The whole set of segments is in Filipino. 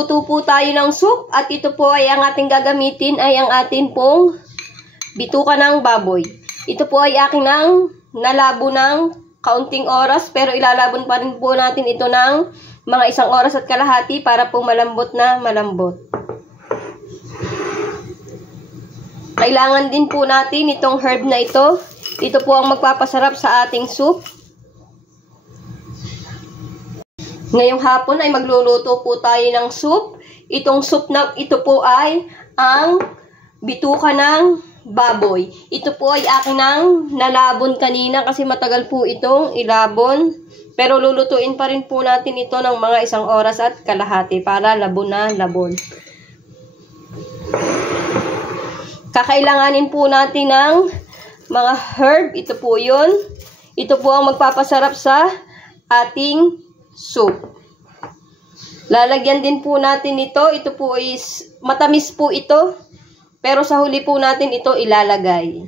Luto po tayo ng soup at ito po ay ang ating gagamitin ay ang ating pong bituka ng baboy. Ito po ay aking nang nalabo ng kaunting oras pero ilalabon pa rin po natin ito ng mga 1 oras at kalahati para po malambot na malambot. Kailangan din po natin itong herb na ito. Ito po ang magpapasarap sa ating soup. Ngayong hapon ay magluluto po tayo ng soup. Itong soup na ito po ay ang bituka ng baboy. Ito po ay akin nang nalabon kanina kasi matagal po itong ilabon. Pero lulutuin pa rin po natin ito ng mga 1 oras at kalahati para labon na labon. Kakailanganin po natin ng mga herb. Ito po yun. Ito po ang magpapasarap sa ating soup. Lalagyan din po natin ito. Ito po is matamis po ito. Pero sa huli po natin ito ilalagay.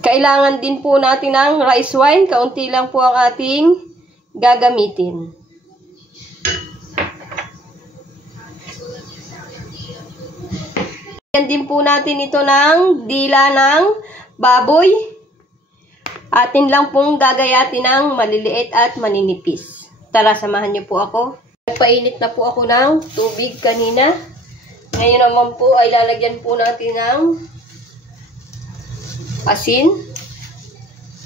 Kailangan din po natin ng rice wine. Kaunti lang po ang ating gagamitin. Lagyan din po natin ito ng dila ng baboy. Atin lang pong gagayatin ng maliliit at maninipis. Tara, samahan niyo po ako. Nagpainit na po ako ng tubig kanina. Ngayon naman po ay lalagyan po natin ng asin.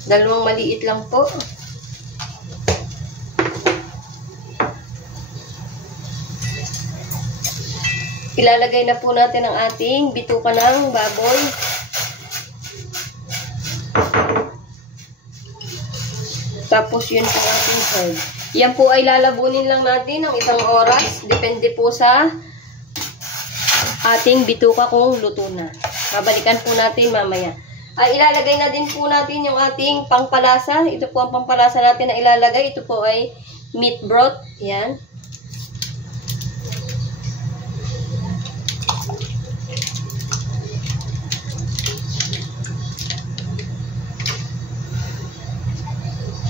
2 maliit lang po. Ilalagay na po natin ang ating bituka ng baboy. Tapos yun po ating herb. Yan po ay lalabunin lang natin ng 1 oras. Depende po sa ating bituka kung luto na. Babalikan po natin mamaya. Ilalagay na din po natin yung ating pangpalasa. Ito po ang pangpalasa natin na ilalagay. Ito po ay meat broth. Yan.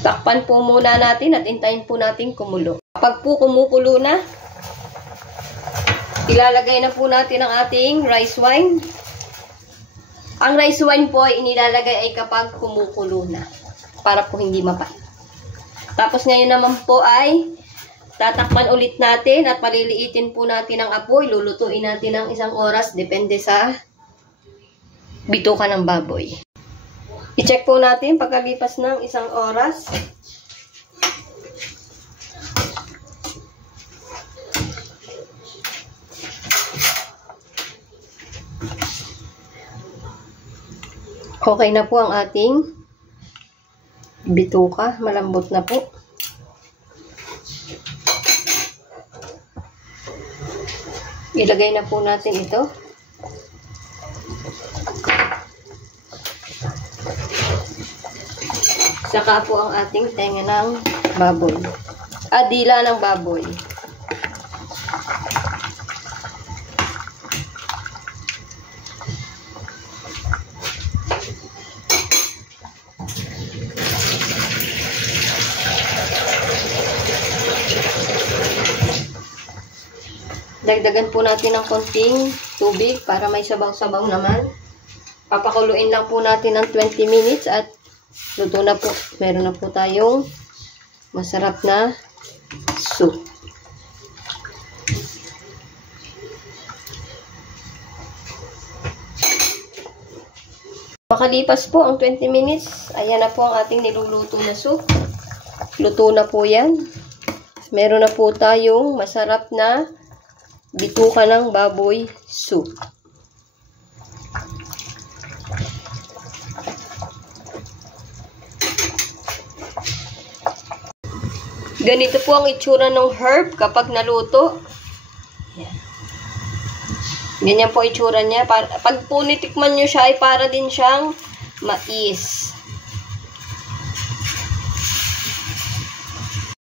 Takpan po muna natin at hintayin po natin kumulo. Kapag po kumukulo na, ilalagay na po natin ang ating rice wine. Ang rice wine po ay inilalagay ay kapag kumukulo na. Para po hindi mapahit. Tapos ngayon naman po ay tatakpan ulit natin at paliliitin po natin ang apoy. Lulutuin natin ng 1 oras. Depende sa bituka ng baboy. I-check po natin pagkalipas ng 1 oras. Okay na po ang ating bituka. Malambot na po. Ilagay na po natin ito. Saka po ang ating tenga ng baboy. Dila ng baboy. Dagdagan po natin ng konting tubig para may sabaw-sabaw naman. Papakuluin lang po natin ng 20 minutes at luto na po. Meron na po tayong masarap na soup. Makalipas po ang 20 minutes, ayan na po ang ating niluluto na soup. Luto na po yan. Meron na po tayong masarap na bituka ng baboy soup. Ganito po ang itsura ng herb kapag naluto. Yan. Ganyan po itsura niya. Pag po nitikman nyo siya ay para din siyang mais.